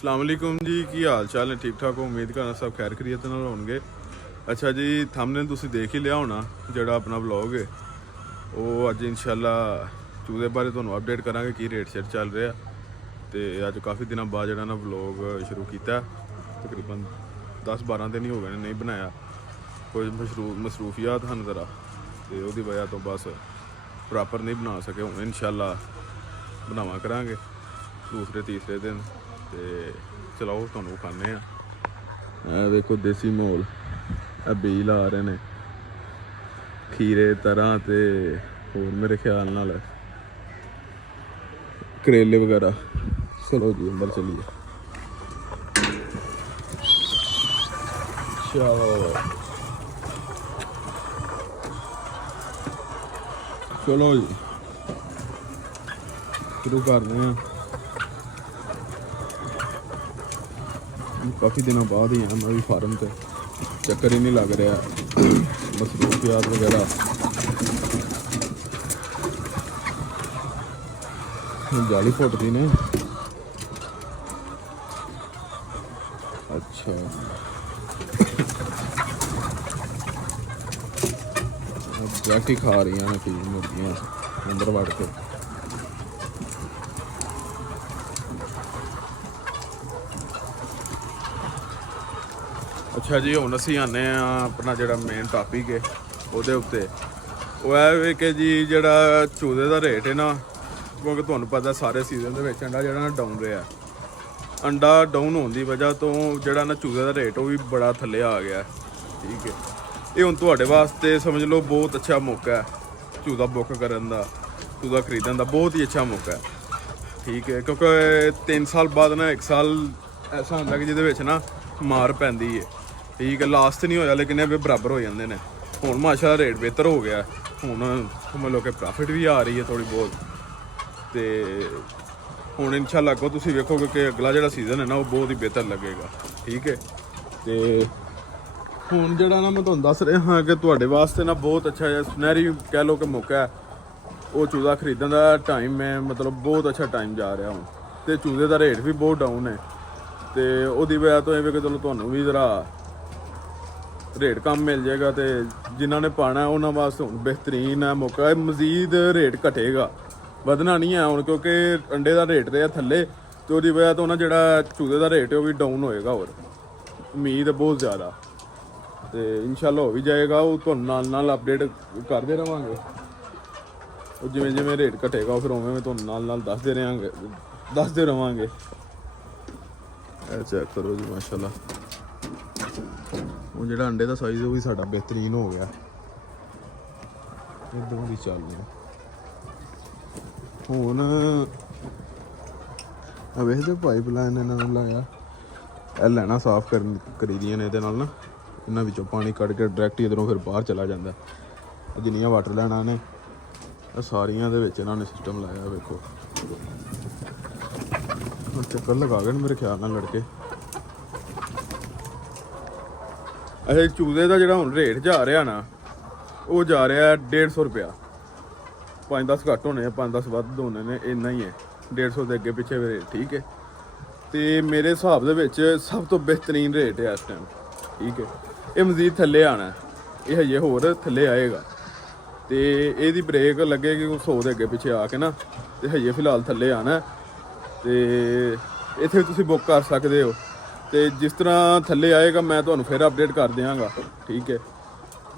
अस्सलाम वालेकुम जी, की हाल चाल है? ठीक ठाक हो? उम्मीद करना सब खैर खरीयत नाल होणगे। अच्छा जी, थंबनेल तुसीं देख ही लिया होना जिहड़ा अपना व्लॉग है वो अज इंशाल्लाह चूजे बारे तुहानूं अपडेट करांगे की रेट शेट चल रहा। तो अज काफ़ी दिनों बाद जिहड़ा ना व्लॉग शुरू किया, तकरीबन 10-12 दिन ही हो गए नहीं बनाया, कोई मसरूफियात हैं ज़रा, तो उसकी वजह तो बस प्रॉपर नहीं बना सके। हुण इंशाल्लाह बनावा करांगे दूसरे तीसरे दिन। तो चलाओ तुहानूं खाने देखो देसी माहौल, बील आ रहे हैं, खीरे तरह तो होर मेरे ख्याल नाल करेले वगैरह। चलो जी अंदर चलिए। चलो चलो जी शुरू करते हैं। काफ़ी दिनों बाद ही हैं मैं भी फार्म से, चक्कर ही नहीं लग रहा मसरूफियात वगैरह। जाली फुटती ने। अच्छा जाके खा रही हैं कि मुर्गियाँ अंदर वड़ के। अच्छा जी, हुण असीं आने अपना जिहड़ा मेन टॉपिक है उहदे उत्ते। वो है कि जी जिहड़ा चूजे का रेट है ना, क्योंकि तुहानूं पता सारे सीजन दे विच अंडा जिहड़ा ना डाउन रहा। अंडा डाउन होने की वजह तो जिहड़ा ना चूजे का रेट वो भी बड़ा थल्ले आ गया। ठीक है, ये हुण तुहाडे वास्ते समझ लो बहुत अच्छा मौका है चूजा बुक करन दा, चूजा खरीदण दा बहुत ही अच्छा मौका है। ठीक है, क्योंकि 3 साल बाद ना 1 साल ऐसा होंदा कि जिहदे विच ना मार पैंदी है। ठीक है, लास्ट नहीं होया लेकिन ये बराबर हो जाते हैं। हुण माशा रेट बेहतर हो गया, हुण मतलब कि प्रॉफिट भी आ रही है थोड़ी बहुत। तो हुण इंशाल्लाह अगों तुसीं वेखोगे कि अगला जिहड़ा सीजन है ना वो बहुत ही बेहतर लगेगा। ठीक है, तो हुण जिहड़ा ना मैं तुहानूं दस रहा हाँ कि तुहाडे वास्ते ना बहुत अच्छा है, सुनहरी कह लो कि मौका है वो चूजा खरीदण का। टाइम है मतलब बहुत अच्छा टाइम जा रहा हुण, तो चूजे का रेट भी बहुत डाउन है। तो उसकी वजह तो इवें कि चलो तुहानूं भी ज़रा रेट कम मिल जाएगा। तो जिन्होंने पाना है उन्होंने वास्ते हुण बेहतरीन है मौका है। मजीद रेट घटेगा, बधना नहीं है हुण, क्योंकि अंडे का रेट तो है थल्ले, तो उसकी वजह तो ना जिहड़ा चूजे का रेट है वो भी डाउन होएगा। और उम्मीद है बहुत ज़्यादा, तो इंशाल्लाह हो भी जाएगा। वो तुहानूं नाल अपडेट करते रहांगे, जिवें जिवें रेट घटेगा फिर उवें मैं तुहानूं नाल दसदे रहांगे। चेक करो जी माशाल्लाह, वो जो अंडे का साइज़ वो भी साड़ा बेहतरीन हो गया। इधरों की चल रही हुण वेखदे पाइप लाइन इन्होंने लाया, लैना साफ करी दियां ने इहदे नाल ना, इन्हां विचों पानी कढ़ के डायरैक्ट इधरों फिर बाहर चला जाता। जिन्नियां वाटर लाइनां ने सारियां दे विच इन्होंने सिस्टम लाया। वेखो चक्कर लगा गए मेरे ख्याल नाल लड़के। अच्छा, चूजे का जो हम रेट जा रहा ना वो जा रहा है 150 रुपया। 5-10 घट होने, 5-10 वध होने ने, इन्ना ही है 150 के अगे पिछे रेट। ठीक है, तो मेरे हिसाब से सब तो बेहतरीन रेट है इस टाइम। ठीक है, ये मजीद थल्ले आना है, ये हजे होर थल्ले आएगा। तो यदी ब्रेक लगेगी 100 के अगे पिछे आके ना, तो हजे फिलहाल थल्ले आना है। तो इत्थे तुसीं बुक कर सकते हो, तो जिस तरह थल्ले आएगा मैं तुहानूं फिर अपडेट कर देंगा। ठीक है,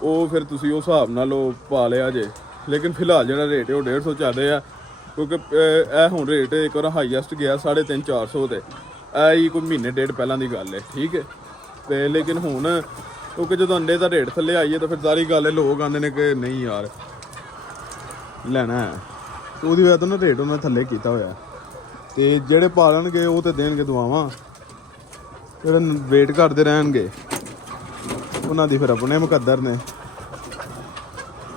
वो फिर तुसीं उस हिसाब नाल पा लिया जे। लेकिन फिलहाल जो रेट है वो 150 चल रहा है, क्योंकि यह हुण रेट एक बार हाईएस्ट गया 350-400 ते ही कोई महीने डेढ़ पहलों की गल है। ठीक है, तो लेकिन हुण क्योंकि जो अंडे का रेट थल्ले आइए तो फिर सारी गल है, लोग आते हैं कि नहीं यार लैना है, तो उसकी वजह तो ना रेट उन्होंने थल्ले किया होया। तो जेह्ड़े पालणगे वो तो देणगे दुआवां, जेह्ड़े वेट करते रहणगे उन्हां दी फिर अपने मुकद्दर ने।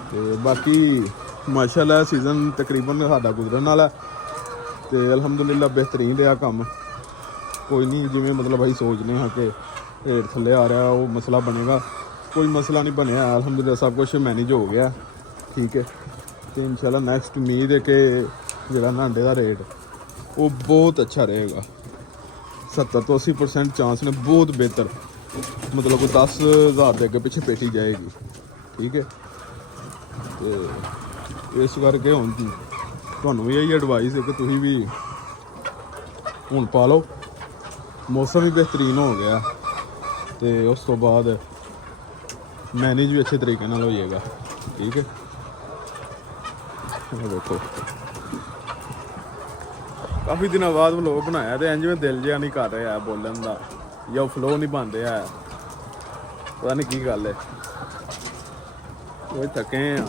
तो बाकी माशाअल्लाह सीजन तकरीबन साडा गुजरन वाला, तो अलहमदुलिल्लाह बेहतरीन रहा काम। कोई नहीं जिवें मतलब असीं सोचने हाँ कि रेट थल्ले आ रहा वो मसला बनेगा, कोई मसला नहीं बनया। अलहमदुलिल्लाह सब कुछ मैनेज हो गया। ठीक है, तो इंशाल्लाह नैक्सट उम्मीद है कि जिहड़ा अंडे का रेट वो बहुत अच्छा रहेगा। 70 ਤੋਂ 80% ਚਾਂਸ ਨੇ ਬਹੁਤ ਬਿਹਤਰ, ਮਤਲਬ ਕੋਈ 10,000 ਦੇ ਅੱਗੇ ਪਿੱਛੇ ਪੇਟੀ ਜਾਏਗੀ। ਠੀਕ ਹੈ, ਤੇ ਇਸ ਕਰਕੇ ਹੁਣ ਤੁਹਾਨੂੰ ਵੀ ਇਹੀ ਐਡਵਾਈਸ ਹੈ ਕਿ ਤੁਸੀਂ ਵੀ ਹੁਣ ਪਾ ਲਓ। ਮੌਸਮ ਵੀ ਬਿਹਤਰੀਨ ਹੋ ਗਿਆ ਤੇ ਉਸ ਤੋਂ ਬਾਅਦ ਮੈਨੇਜ ਵੀ ਅੱਛੇ ਤਰੀਕੇ ਨਾਲ ਹੋ ਜਾਏਗਾ। ਠੀਕ ਹੈ, ਦੇਖੋ ਕਾਫੀ ਦਿਨਾਂ ਬਾਅਦ ਵਲੋਗ ਬਣਾਇਆ ਤੇ ਇੰਜ ਮੈਂ ਦਿਲ ਜਿਹਾ ਨਹੀਂ ਕਰ ਰਿਹਾ ਬੋਲਣ ਦਾ, ਜਾਂ ਫਲੋ ਨਹੀਂ ਬਣ ਰਿਹਾ, ਪਤਾ ਨਹੀਂ ਕੀ ਗੱਲ ਹੈ। ਉਹ ਥੱਕੇ ਆ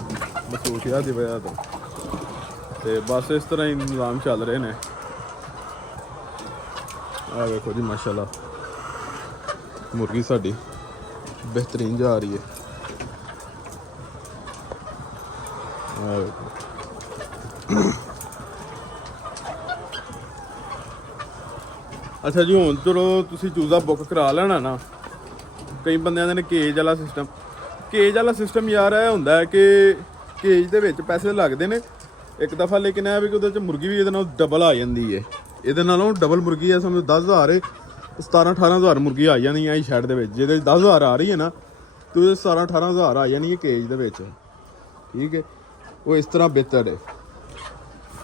ਮਸੂਸੀਆ ਦੀ ਵਜ੍ਹਾ ਤੋਂ, ਤੇ ਬਸ ਇਸ ਤਰ੍ਹਾਂ ਹੀ ਨਿਜ਼ਾਮ ਚੱਲ ਰਹੇ ਨੇ। ਆਹ ਵੇਖੋ ਜੀ ਮਾਸ਼ਾਅੱਲਾ ਮੁਰਗੀ ਸਾਡੀ ਬਿਹਤਰੀਨ ਜਾ ਰਹੀ ਹੈ। ਆਹ ਵੇਖੋ ਅੱਛਾ ਜੀ, ਹੁਣ ਚਲੋ ਤੁਸੀਂ ਚੂਜ਼ਾ ਬੁੱਕ ਕਰਾ ਲੈਣਾ ਨਾ। ਕਈ ਬੰਦਿਆਂ ਦੇ ਨੇ ਕੇਜ ਵਾਲਾ ਸਿਸਟਮ। ਕੇਜ ਵਾਲਾ ਸਿਸਟਮ ਯਾਰ ਇਹ ਹੁੰਦਾ ਹੈ ਕਿ ਕੇਜ ਦੇ ਵਿੱਚ ਪੈਸੇ ਲੱਗਦੇ ਨੇ ਇੱਕ ਦਫਾ, ਲੇਕਿਨ ਇਹ ਵੀ ਕਿ ਉਹਦੇ 'ਚ ਮੁਰਗੀ ਵੀ ਇਹਦੇ ਨਾਲ ਡਬਲ ਆ ਜਾਂਦੀ ਹੈ। ਇਹਦੇ ਨਾਲੋਂ ਡਬਲ ਮੁਰਗੀ ਹੈ, ਸਮਝ 10,000 17-18,000 ਮੁਰਗੀ ਆ ਜਾਣੀ ਹੈ ਸ਼ੈਡ ਦੇ ਵਿੱਚ। ਜਿਹਦੇ 10,000 ਆ ਰਹੀ ਹੈ ਨਾ ਤੇ ਉਹਦੇ 17-18,000 ਆ ਜਾਣੀ ਹੈ ਕੇਜ ਦੇ ਵਿੱਚ। ਠੀਕ ਹੈ, ਉਹ ਇਸ ਤਰ੍ਹਾਂ ਬਿਹਤਰ ਹੈ।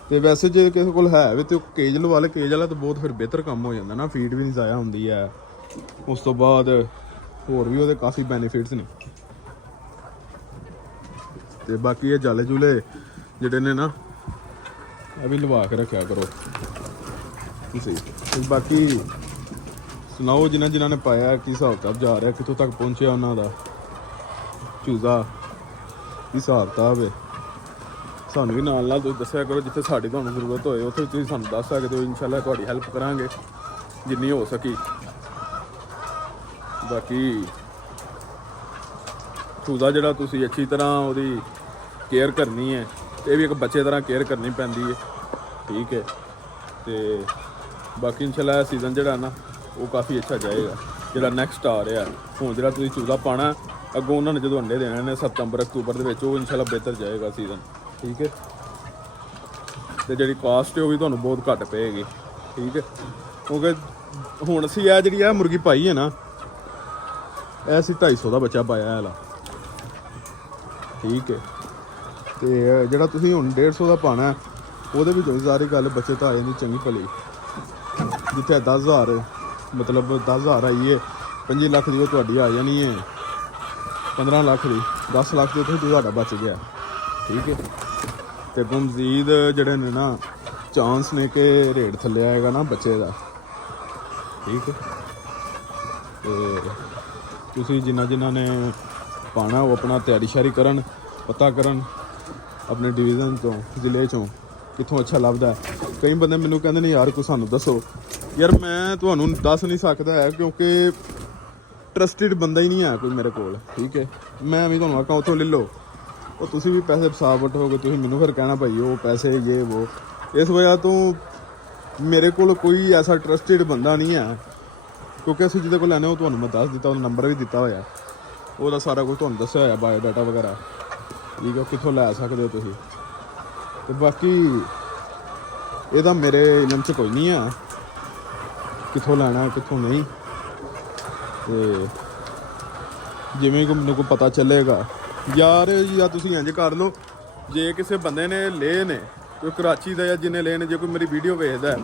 ਤੇ ਵੈਸੇ ਜੇ ਕਿਸੇ ਕੋਲ ਹੈ ਵੀ ਤੇ ਉਹ ਕੇਜ ਲਵਾ ਲੈ, ਕੇਜ ਵਾਲਾ ਤਾਂ ਬਹੁਤ ਫਿਰ ਬਿਹਤਰ ਕੰਮ ਹੋ ਜਾਂਦਾ ਨਾ, ਫੀਡ ਵੀ ਨਹੀਂ ਜ਼ਾਇਆ ਹੁੰਦੀ ਹੈ। ਉਸ ਤੋਂ ਬਾਅਦ ਹੋਰ ਵੀ ਉਹਦੇ ਕਾਫੀ ਬੈਨੀਫਿਟਸ ਨੇ। ਤੇ ਬਾਕੀ ਇਹ ਜਾਲੇ ਜੂਲੇ ਜਿਹੜੇ ਨੇ ਨਾ ਇਹ ਵੀ ਲਵਾ ਕੇ ਰੱਖਿਆ ਕਰੋ ਤੁਸੀਂ। ਬਾਕੀ ਸੁਣਾਓ ਜਿਨ੍ਹਾਂ ਨੇ ਪਾਇਆ ਕੀ ਹਿਸਾਬ ਕਿਤਾਬ ਜਾ ਰਿਹਾ, ਕਿੱਥੋਂ ਤੱਕ ਪਹੁੰਚਿਆ ਉਹਨਾਂ ਦਾ ਚੂਜ਼ਾ, ਕੀ ਹਿਸਾਬ ਕਿਤਾਬ ਹੈ। ਸਾਨੂੰ ਵੀ ਨਾਲ ਤੁਸੀਂ ਦੱਸਿਆ ਕਰੋ, ਜਿੱਥੇ ਸਾਡੀ ਤੁਹਾਨੂੰ ਜ਼ਰੂਰਤ ਹੋਏ ਉੱਥੇ ਤੁਸੀਂ ਸਾਨੂੰ ਦੱਸ ਸਕਦੇ ਹੋ। ਇਨਸ਼ਾਅੱਲਾ ਤੁਹਾਡੀ ਹੈਲਪ ਕਰਾਂਗੇ ਜਿੰਨੀ ਹੋ ਸਕੀ। ਬਾਕੀ ਚੂਜ਼ਾ ਜਿਹੜਾ ਤੁਸੀਂ ਅੱਛੀ ਤਰ੍ਹਾਂ ਉਹਦੀ ਕੇਅਰ ਕਰਨੀ ਹੈ, ਇਹ ਵੀ ਇੱਕ ਬੱਚੇ ਤਰ੍ਹਾਂ ਕੇਅਰ ਕਰਨੀ ਪੈਂਦੀ ਹੈ। ਠੀਕ ਹੈ, ਤੇ ਬਾਕੀ ਇਨਸ਼ਾਅੱਲਾ ਇਹ ਸੀਜ਼ਨ ਜਿਹੜਾ ਨਾ ਉਹ ਕਾਫੀ ਅੱਛਾ ਜਾਏਗਾ ਜਿਹੜਾ ਨੈਕਸਟ ਆ ਰਿਹਾ। ਹੁਣ ਜਿਹੜਾ ਤੁਸੀਂ ਚੂਜ਼ਾ ਪਾਉਣਾ ਅੱਗੋਂ ਉਹਨਾਂ ਨੇ ਜਦੋਂ ਅੰਡੇ ਦੇਣੇ ਨੇ ਸਤੰਬਰ ਅਕਤੂਬਰ ਦੇ ਵਿੱਚ, ਉਹ ਇਨਸ਼ਾਅੱਲਾ ਬਿਹਤਰ ਜਾਏਗਾ ਸੀਜ਼ਨ। ਠੀਕ ਹੈ, ਤੇ ਜਿਹੜੀ ਕਾਸਟ ਹੈ ਉਹ ਵੀ ਤੁਹਾਨੂੰ ਬਹੁਤ ਘੱਟ ਪਏਗੀ। ਠੀਕ ਹੈ, ਕਿਉਂਕਿ ਹੁਣ ਅਸੀਂ ਇਹ ਜਿਹੜੀ ਇਹ ਮੁਰਗੀ ਪਾਈ ਹੈ ਨਾ, ਇਹ ਅਸੀਂ 250 ਦਾ ਬੱਚਾ ਪਾਇਆ ਵਾਲਾ। ਠੀਕ ਹੈ, ਤੇ ਜਿਹੜਾ ਤੁਸੀਂ ਹੁਣ 150 ਦਾ ਪਾਉਣਾ ਉਹਦੇ ਵਿੱਚੋਂ ਸਾਰੀ ਗੱਲ ਬੱਚੇ ਤਾਂ ਆ ਜਾਂਦੀ ਚੰਗੀ ਭਲੀ। ਜਿੱਥੇ 10,000 ਮਤਲਬ 10,000 ਆਈ ਹੈ, 25 ਲੱਖ ਦੀ ਉਹ ਤੁਹਾਡੀ ਆ ਜਾਣੀ ਹੈ 15 ਲੱਖ ਦੀ, 10 ਲੱਖ ਦੇ ਉੱਤੇ ਤੁਹਾਡਾ ਬਚ ਗਿਆ। ਠੀਕ ਹੈ, ਤੇ ਮਜ਼ੀਦ ਜਿਹੜੇ ਨੇ ਨਾ ਚਾਂਸ ਨੇ ਕਿ ਰੇਟ ਥੱਲੇ ਆਏਗਾ ਨਾ ਬੱਚੇ ਦਾ। ਠੀਕ ਹੈ, ਤੇ ਤੁਸੀਂ ਜਿਨ੍ਹਾਂ ਨੇ ਪਾਉਣਾ ਉਹ ਆਪਣਾ ਤਿਆਰੀ ਸ਼ਿਆਰੀ ਕਰਨ, ਪਤਾ ਕਰਨ ਆਪਣੇ ਡਿਵੀਜ਼ਨ ਤੋਂ, ਜ਼ਿਲ੍ਹੇ 'ਚੋਂ ਕਿੱਥੋਂ ਅੱਛਾ ਲੱਭਦਾ। ਕਈ ਬੰਦੇ ਮੈਨੂੰ ਕਹਿੰਦੇ ਨੇ ਯਾਰ ਕੋਈ ਸਾਨੂੰ ਦੱਸੋ। ਯਾਰ ਮੈਂ ਤੁਹਾਨੂੰ ਦੱਸ ਨਹੀਂ ਸਕਦਾ ਹੈ ਕਿਉਂਕਿ ਟਰਸਟਿਡ ਬੰਦਾ ਹੀ ਨਹੀਂ ਹੈ ਕੋਈ ਮੇਰੇ ਕੋਲ। ਠੀਕ ਹੈ, ਮੈਂ ਵੀ ਤੁਹਾਨੂੰ ਆਖਾਂ ਉੱਥੋਂ ਲੈ ਲਓ, ਉਹ ਤੁਸੀਂ ਵੀ ਪੈਸੇ ਫਸਾ ਬੈਠੋਗੇ, ਤੁਸੀਂ ਮੈਨੂੰ ਫਿਰ ਕਹਿਣਾ ਭਾਈ ਉਹ ਪੈਸੇ ਇਹ ਵੋ। ਇਸ ਵਜ੍ਹਾ ਤੋਂ ਮੇਰੇ ਕੋਲ ਕੋਈ ਐਸਾ ਟਰਸਟਿਡ ਬੰਦਾ ਨਹੀਂ ਹੈ, ਕਿਉਂਕਿ ਅਸੀਂ ਜਿਹਦੇ ਕੋਲ ਲੈਣੇ ਉਹ ਤੁਹਾਨੂੰ ਮੈਂ ਦੱਸ ਦਿੱਤਾ, ਉਹਦਾ ਨੰਬਰ ਵੀ ਦਿੱਤਾ ਹੋਇਆ, ਉਹਦਾ ਸਾਰਾ ਕੁਝ ਤੁਹਾਨੂੰ ਦੱਸਿਆ ਹੋਇਆ, ਬਾਇਓਡਾਟਾ ਵਗੈਰਾ। ਠੀਕ ਹੈ, ਕਿੱਥੋਂ ਲੈ ਸਕਦੇ ਹੋ ਤੁਸੀਂ। ਤੇ ਬਾਕੀ ਇਹਦਾ ਮੇਰੇ ਇਲਮ 'ਚ ਕੋਈ ਨਹੀਂ ਹੈ ਕਿੱਥੋਂ ਲੈਣਾ ਕਿੱਥੋਂ ਨਹੀਂ। ਤੇ ਜਿਵੇਂ ਕਿ ਮੈਨੂੰ ਕੋਈ ਪਤਾ ਚੱਲੇਗਾ ਯਾਰ, ਜਾਂ ਤੁਸੀਂ ਇੰਝ ਕਰ ਲਓ, ਜੇ ਕਿਸੇ ਬੰਦੇ ਨੇ ਲਏ ਨੇ ਕੋਈ ਕਰਾਚੀ ਦਾ ਜਾਂ ਜਿਹਨੇ ਲਏ ਨੇ, ਜੇ ਕੋਈ ਮੇਰੀ ਵੀਡੀਓ ਵੇਖਦਾ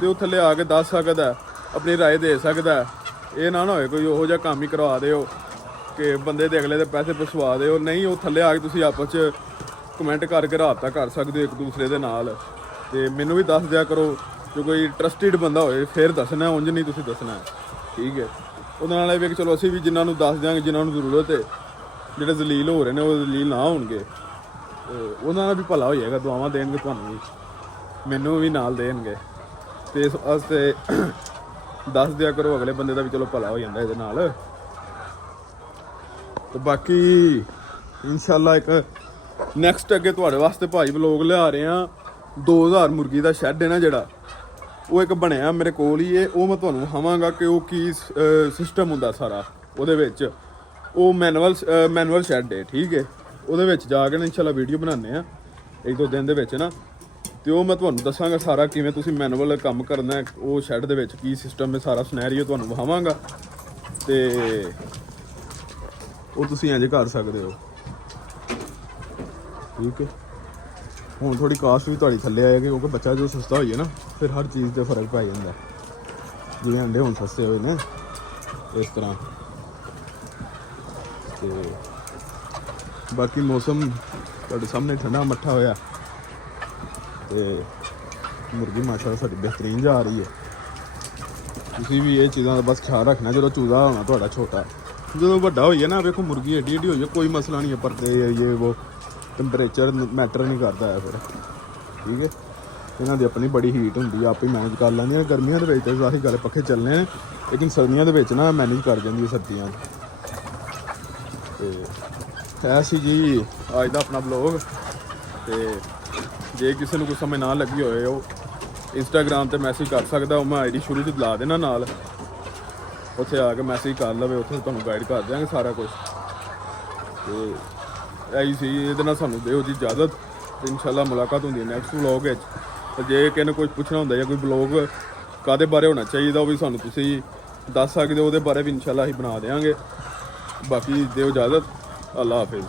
ਤੇ ਉਹ ਥੱਲੇ ਆ ਕੇ ਦੱਸ ਸਕਦਾ, ਆਪਣੀ ਰਾਏ ਦੇ ਸਕਦਾ। ਇਹ ਨਾ ਹੋਏ ਕੋਈ ਉਹੋ ਜਿਹਾ ਕੰਮ ਹੀ ਕਰਵਾ ਦਿਓ ਕਿ ਬੰਦੇ ਦੇ ਅਗਲੇ ਦੇ ਪੈਸੇ ਪਸਵਾ ਦਿਓ। ਨਹੀਂ, ਉਹ ਥੱਲੇ ਆ ਕੇ ਤੁਸੀਂ ਆਪਸ 'ਚ ਕਮੈਂਟ ਕਰਕੇ ਰਾਬਤਾ ਕਰ ਸਕਦੇ ਹੋ ਇੱਕ ਦੂਸਰੇ ਦੇ ਨਾਲ। ਤੇ ਮੈਨੂੰ ਵੀ ਦੱਸ ਦਿਆ ਕਰੋ, ਜੋ ਕੋਈ ਟਰਸਟਿਡ ਬੰਦਾ ਹੋਏ ਫਿਰ ਦੱਸਣਾ, ਉਂਝ ਨਹੀਂ ਤੁਸੀਂ ਦੱਸਣਾ। ਠੀਕ ਹੈ, ਉਹਦੇ ਨਾਲ ਇਹ ਵੀ ਕਿ ਚਲੋ ਅਸੀਂ ਵੀ ਜਿਨ੍ਹਾਂ ਨੂੰ ਦੱਸ ਦਿਆਂਗੇ ਜਿਨ੍ਹਾਂ ਨੂੰ ਜ਼ਰੂਰਤ ਹੈ, ਜਿਹੜੇ ਜ਼ਲੀਲ ਹੋ ਰਹੇ ਨੇ ਉਹ ਜ਼ਲੀਲ ਨਾ ਹੋਣਗੇ, ਉਹਨਾਂ ਦਾ ਵੀ ਭਲਾ ਹੋ ਜਾਏਗਾ। ਦੁਆਵਾਂ ਦੇਣਗੇ ਤੁਹਾਨੂੰ ਵੀ, ਮੈਨੂੰ ਵੀ ਨਾਲ ਦੇਣਗੇ। ਤੇ ਇਸ ਵਾਸਤੇ ਦੱਸ ਦਿਆ ਕਰੋ ਅਗਲੇ ਬੰਦੇ ਦਾ ਵੀ ਚਲੋ ਭਲਾ ਹੋ ਜਾਂਦਾ ਇਹਦੇ ਨਾਲ। ਤੇ ਬਾਕੀ ਇਨਸ਼ਾਅੱਲਾ ਇੱਕ ਨੈਕਸਟ ਅੱਗੇ ਤੁਹਾਡੇ ਵਾਸਤੇ ਭਾਈ ਵਲੋਗ ਲਿਆ ਰਹੇ ਹਾਂ। 2000 ਮੁਰਗੀ ਦਾ ਸ਼ੈੱਡ ਹੈ ਨਾ ਜਿਹੜਾ, ਉਹ ਇੱਕ ਬਣਿਆ ਮੇਰੇ ਕੋਲ ਹੀ ਹੈ, ਉਹ ਮੈਂ ਤੁਹਾਨੂੰ ਵਿਖਾਵਾਂਗਾ ਕਿ ਉਹ ਕੀ ਸਿਸਟਮ ਹੁੰਦਾ ਸਾਰਾ ਉਹਦੇ ਵਿੱਚ। ਉਹ ਮੈਨੂਅਲ ਸ਼ੈੱਡ ਹੈ। ਠੀਕ ਹੈ, ਉਹਦੇ ਵਿੱਚ ਜਾ ਕੇ ਨਾ ਇਨਸ਼ਾਅੱਲਾ ਵੀਡੀਓ ਬਣਾਉਂਦੇ ਹਾਂ ਇੱਕ ਦੋ ਦਿਨ ਦੇ ਵਿੱਚ ਨਾ, ਤੇ ਉਹ ਮੈਂ ਤੁਹਾਨੂੰ ਦੱਸਾਂਗਾ ਸਾਰਾ ਕਿਵੇਂ ਤੁਸੀਂ ਮੈਨੂਅਲ ਕੰਮ ਕਰਨਾ ਹੈ, ਉਹ ਸ਼ੈੱਡ ਦੇ ਵਿੱਚ ਕੀ ਸਿਸਟਮ ਹੈ, ਸਾਰਾ ਸਿਨੈਰੀਓ ਤੁਹਾਨੂੰ ਵਿਖਾਵਾਂਗਾ ਤੇ ਉਹ ਤੁਸੀਂ ਇੰਜ ਕਰ ਸਕਦੇ ਹੋ। ਠੀਕ ਹੈ, ਹੁਣ ਥੋੜੀ ਕਾਸਟ ਵੀ ਤੁਹਾਡੀ ਥੱਲੇ ਆਏਗੀ ਕਿਉਂਕਿ ਬੱਚਾ ਜੋ ਸਸਤਾ ਹੋਈ ਹੈ ਨਾ ਫਿਰ ਹਰ ਚੀਜ਼ ਤੇ ਫਰਕ ਪੈ ਜਾਂਦਾ। ਜਿਵੇਂ ਅੰਡੇ ਹੁਣ ਸਸਤੇ ਹੋਏ ਨੇ ਇਸ ਤਰ੍ਹਾਂ। ਤੇ ਬਾਕੀ ਮੌਸਮ ਤੁਹਾਡੇ ਸਾਹਮਣੇ ਠੰਡਾ ਮੱਠਾ ਹੋਇਆ ਤੇ ਮੁਰਗੀ ਮਾਸ਼ਾਅੱਲਾ ਸਾਡੀ ਬਿਹਤਰੀਨ ਜਾ ਰਹੀ ਹੈ। ਤੁਸੀਂ ਵੀ ਇਹ ਚੀਜ਼ਾਂ ਦਾ ਬਸ ਖਿਆਲ ਰੱਖਣਾ ਜਦੋਂ ਚੂਜ਼ਾ ਹੋਣਾ ਤੁਹਾਡਾ ਛੋਟਾ। ਜਦੋਂ ਵੱਡਾ ਹੋਈਏ ਨਾ ਵੇਖੋ ਮੁਰਗੀ ਏਡੀ ਏਡੀ ਹੋਈ ਹੈ ਕੋਈ ਮਸਲਾ ਨਹੀਂ ਹੈ, ਪਰਦੇ ਇਹ ਉਹ ਟੈਂਪਰੇਚਰ ਮੈਟਰ ਨਹੀਂ ਕਰਦਾ ਹੈ ਫਿਰ। ਠੀਕ ਹੈ, ਇਹਨਾਂ ਦੀ ਆਪਣੀ ਬੜੀ ਹੀਟ ਹੁੰਦੀ ਆ, ਆਪੇ ਮੈਨੇਜ ਕਰ ਲੈਂਦੀਆਂ। ਗਰਮੀਆਂ ਦੇ ਵਿੱਚ ਤਾਂ ਜ਼ਾਹਿਰ ਗੱਲ ਪੱਖੇ ਚੱਲਣੇ ਨੇ, ਲੇਕਿਨ ਸਰਦੀਆਂ ਦੇ ਵਿੱਚ ਨਾ ਮੈਨੇਜ ਕਰ ਜਾਂਦੀ ਹੈ ਸਰਦੀਆਂ। ਤੇ ਇਹ ਸੀ ਜੀ ਅੱਜ ਦਾ ਆਪਣਾ ਬਲੌਗ। ਤੇ ਜੇ ਕਿਸੇ ਨੂੰ ਕੋਈ ਸਮਝ ਨਾ ਲੱਗੀ ਹੋਏ ਉਹ ਇੰਸਟਾਗ੍ਰਾਮ ਤੇ ਮੈਸੇਜ ਕਰ ਸਕਦਾ, ਉਹ ਮੈਂ ਆਈਡੀ ਸ਼ੁਰੂ 'ਚ ਲਾ ਦੇਣਾ ਨਾਲ, ਉੱਥੇ ਆ ਕੇ ਮੈਸੇਜ ਕਰ ਲਵੇ, ਉੱਥੇ ਤੁਹਾਨੂੰ ਗਾਈਡ ਕਰ ਦਿਆਂਗੇ ਸਾਰਾ ਕੁਝ। ਤੇ ਇਹੀ ਸੀ, ਇਹਦੇ ਨਾਲ ਸਾਨੂੰ ਦਿਓ ਜੀ ਇਜਾਜ਼ਤ ਤੇ ਇਨਸ਼ਾਅੱਲਾ ਮੁਲਾਕਾਤ ਹੁੰਦੀ ਹੈ ਨੈਕਸਟ ਵਲੌਗ ਵਿੱਚ। ਤੇ ਜੇ ਕਿਸੇ ਨੇ ਕੁਝ ਪੁੱਛਣਾ ਹੁੰਦਾ ਜਾਂ ਕੋਈ ਬਲੌਗ ਕਾਹਦੇ ਬਾਰੇ ਹੋਣਾ ਚਾਹੀਦਾ ਉਹ ਵੀ ਸਾਨੂੰ ਤੁਸੀਂ ਦੱਸ ਸਕਦੇ ਹੋ, ਉਹਦੇ ਬਾਰੇ ਵੀ ਇਨਸ਼ਾਅੱਲਾ ਅਸੀਂ ਬਣਾ ਦੇਵਾਂਗੇ। ਬਾਕੀ ਦਿਓ ਇਜਾਜ਼ਤ, ਅੱਲਾ ਹਾਫਿਜ਼।